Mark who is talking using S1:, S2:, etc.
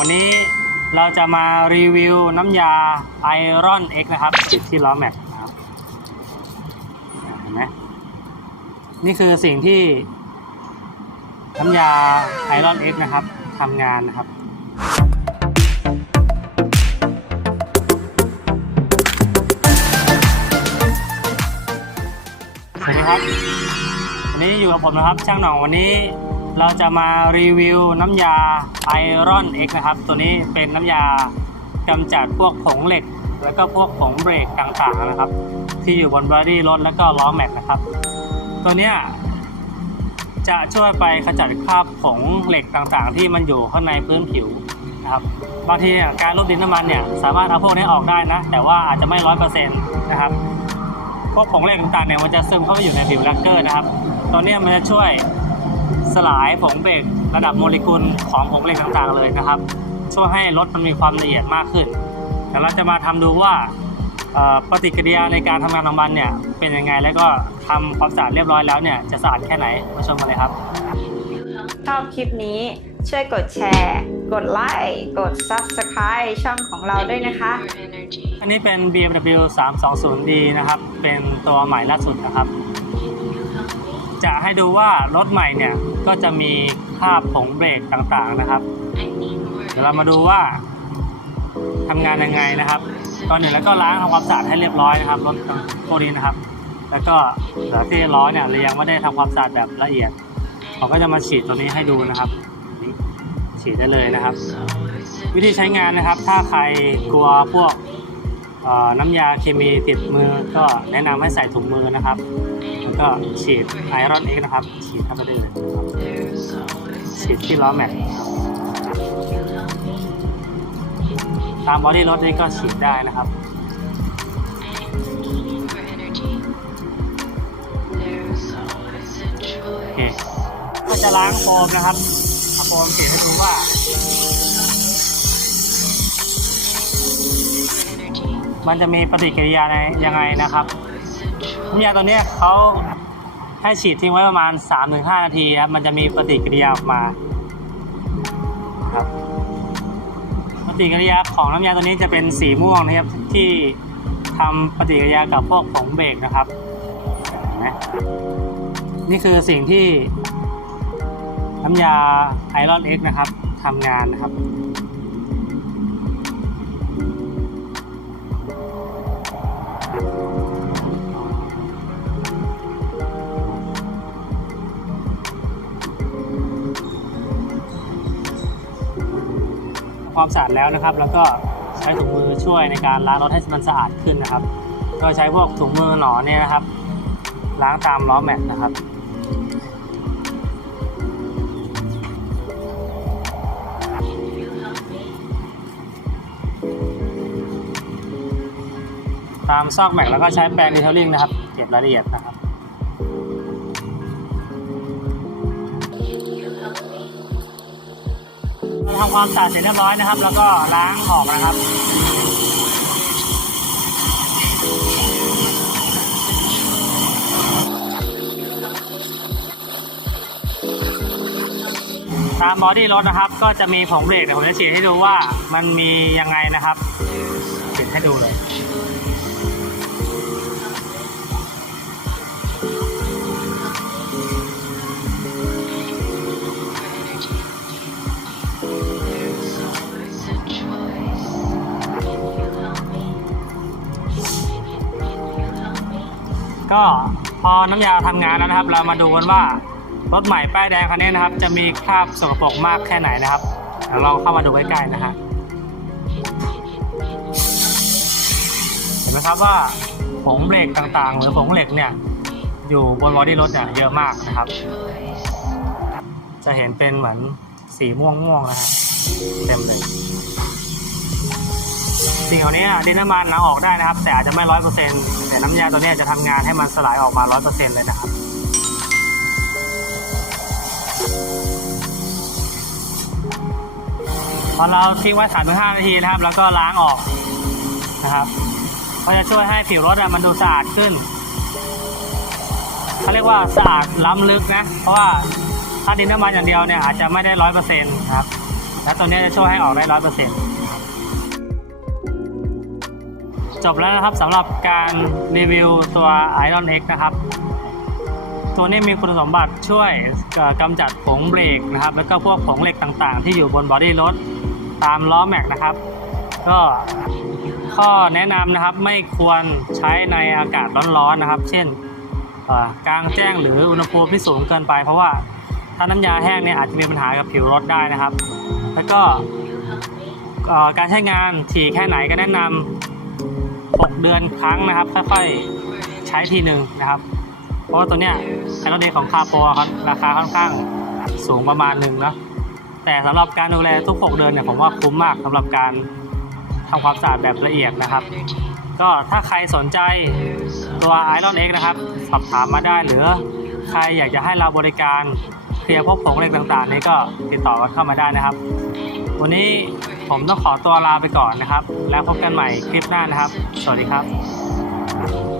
S1: วันนี้เราจะมารีวิวน้ำยา Iron X นะครับ ติดที่ล้อแม็กนะครับเห็นไหมนี่คือสิ่งที่น้ำยา Iron X นะครับทำงานนะครับสวัสดีครับ วันนี้อยู่กับผมนะครับ ช่างหน่องวันนี้ เราจะมารีวิวน้ำยา Iron X นะครับ ตัวนี้เป็นน้ำยากำจัดพวกผงเหล็ก แล้วก็พวกผงเบรกต่างๆนะครับ ที่อยู่บนบอดี้รถแล้วก็ล้อแม็กนะครับ ตัวเนี้ยจะช่วยไปขจัดคราบผงเหล็กต่างๆ ที่มันอยู่ข้างในพื้นผิวนะครับบางทีการลบดินน้ำมันเนี่ยสามารถเอาพวกนี้ออกได้นะ แต่ว่าอาจจะไม่ร้อยเปอร์เซ็นต์นะครับพวกผงเหล็กต่างๆเนี่ยมันจะซึมเข้าไปอยู่ในผิวแลกเกอร์นะครับตัวนี้มันจะช่วย สลายผงเบรกระดับโมเลกุลของผงเหล็กต่างๆเลยนะครับ ช่วยให้รถมันมีความละเอียดมากขึ้นเดี๋ยวเราจะมาทำดูว่าเอ่อปฏิกิริยาในการทำงานของมันเนี่ยเป็นยังไงแล้วก็ทำความสะอาดเรียบร้อยแล้วเนี่ยจะสะอาดแค่ไหนมาชมกันเลยครับ
S2: ชอบคลิปนี้ช่วยกดแชร์ กดไลค์กด Subscribe ช่องของเราด้วยนะคะ
S1: อันนี้เป็น BMW 320D นะครับ เป็นตัวใหม่ล่าสุดนะครับ จะให้ดูว่ารถใหม่เนี่ยก็จะมีคราบผงเบรกต่างๆนะครับ เดี๋ยวเรามาดูว่าทำงานยังไงนะครับก่อนหนึ่งแล้วก็ล้างทำความสะอาดให้เรียบร้อยนะครับรถพวกนี้นะครับ แล้วก็เหลือที่ล้อเนี่ยเรายังไม่ได้ทำความสะอาดแบบละเอียดผมก็จะมาฉีดตัวนี้ให้ดูนะครับ ฉีดได้เลยนะครับ วิธีใช้งานนะครับ ถ้าใครกลัวพวก น้ำยาเคมีติดมือก็แนะนำให้ใส่ถุงมือนะครับ แล้วก็ฉีดไอรอนเอ็กนะครับ ฉีดเข้าไปได้เลยฉีดที่ล้อแม็กตามบอดี้รถนี้ก็ฉีดได้นะครับโอเคก็จะล้างโฟมนะครับเอาโฟมฉีดให้ดูว่า มันจะมีปฏิกิริยาในยังไงนะครับน้ำยาตัวนี้เขาให้ฉีดทิ้งไว้ประมาณ 3-5 นาทีครับมันจะมีปฏิกิริยาออกมาครับปฏิกิริยาของน้ำยาตัวนี้จะเป็นสีม่วงนะครับที่ทำปฏิกิริยากับพวกผงเบรกนะครับนี่คือสิ่งที่น้ำยาไอรอนเอ็กนะครับทำงานนะครับ ความสะอาดแล้วนะครับ แล้วก็ใช้ถุงมือช่วยในการล้างรถให้มันสะอาดขึ้นนะครับโดยใช้พวกถุงมือหนอนเนี่ยนะครับ ล้างตามล้อแม็กนะครับตามซอกแม็กแล้วก็ใช้แปรงดีเทลลิ่งนะครับ เก็บรายละเอียดนะครับ ทำความสะอาดเสร็จเรียบร้อยนะครับ แล้วก็ล้างออกนะครับตามบอดี้รถนะครับ ก็จะมีผงเบรกเดี๋ยวผมจะฉีดให้ดูว่ามันมียังไงนะครับฉีดให้ดูเลย ก็พอน้ำยาทำงานแล้วนะครับ เรามาดูกันว่ารถใหม่ป้ายแดงคันนี้นะครับ จะมีคราบสกปรกมากแค่ไหนนะครับเดี๋ยวเราเข้ามาดูใกล้ๆนะฮะเห็นไหมครับว่าผงเบรกต่างๆ หรือผงเหล็กเนี่ยอยู่บนบอดี้รถเนี่ยเยอะมากนะครับ จะเห็นเป็นเหมือนสีม่วงๆนะฮะเต็มเลยสิ่งเหล่านี้ดินน้ำมันเอาออกได้นะครับ แต่อาจจะไม่ร้อยเปอร์เซ็นต์ แต่น้ำยาตัวนี้จะทำงานให้มันสลายออกมาร้อยเลยนะครับพอเราทิ้งไว้สามถึงห้านาทีนะครับ แล้วก็ล้างออกนะครับก็จะช่วยให้ผิวรถมันดูสะอาดขึ้นเขาเรียกว่าสะอาดล้ำลึกนะ เพราะว่าถ้าดินน้ำมันอย่างเดียวเนี่ยอาจจะไม่ได้ร้อยเปอร์เซ็นต์ครับ และตัวนี้จะช่วยให้ออกได้ร้อยเปอร์เซ็นต์ จบแล้วนะครับสำหรับการรีวิวตัว Iron X นะครับ ตัวนี้มีคุณสมบัติช่วยกำจัดผงเบรกนะครับ แล้วก็พวกผงเหล็กต่างๆ ที่อยู่บนบอดี้รถตามล้อแม็กนะครับ ก็ข้อแนะนำนะครับไม่ควรใช้ในอากาศร้อนๆนะครับ เช่นกลางแจ้งหรืออุณหภูมิที่สูงเกินไป เพราะว่าถ้าน้ำยาแห้งเนี่ยอาจจะมีปัญหากับผิวรถได้นะครับ แล้วก็การใช้งานถี่แค่ไหนก็แนะนำ 6 เดือนครั้งนะครับค่อยๆใช้ทีหนึ่งนะครับ เพราะว่าตัวเนี้ยไอรอนเดย์ของคาโปรครับราคาค่อนข้างสูงประมาณหนึ่งนะแต่สำหรับการดูแลทุก 6 เดือนเนี่ยผมว่าคุ้มมากสำหรับการทำความสะอาดแบบละเอียดนะครับ ก็ถ้าใครสนใจตัว Iron X นะครับ สอบถามมาได้หรือใครอยากจะให้เราบริการเคลียร์พวกผงเหล็กต่างๆ นี้ก็ติดต่อกันเข้ามาได้นะครับ วันนี้ผมต้องขอตัวลาไปก่อนนะครับ แล้วพบกันใหม่คลิปหน้านะครับ สวัสดีครับ